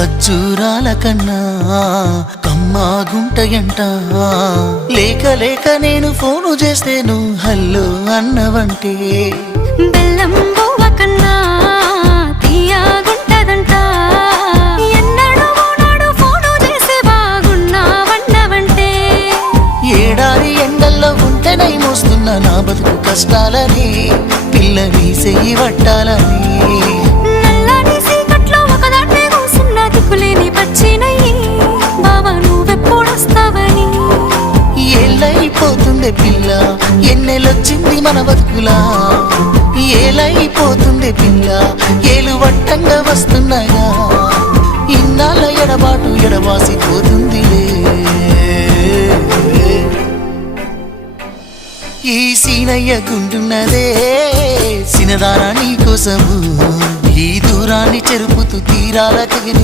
ఖర్జూరాల కన్నా కమ్మాగుంటయంట. లేక లేక నేను ఫోను చేస్తే నువ్వు హల్లో అన్నవంటే బెల్లం బువ్వ కన్నా తీయగుంటదంట. ఎన్నడూ నాడు ఫోను చేసి బాగున్నావన్నవంటే ఏడాది ఎండల్లో ఉంటేనై మోస్తున్న నా బతుకు కష్టాలని పిల్ల నీ చెయ్యి పట్టాలని. నల్లని సీకట్లో ఒకదాన్నే కూసున్న దిక్కులేని పచ్చినయ్యి బావా నువ్వెప్పుడొస్తావని. ఏళ్ళైపోతుంది పిల్ల ఎన్నెలొచ్చింది మన బతుకులా. ఏలైపోతుంది పిల్ల ఏలు వట్టంగా వస్తున్నాయా. ఇన్నాళ్ళ ఎడబాటు ఎడవాసిపోతుందిలే. ఈ సీనయ్య గుంటున్నదే సినదానా నీ కోసము. ఈ దూరాన్ని చెరుపుతూ తీరాల తెగిని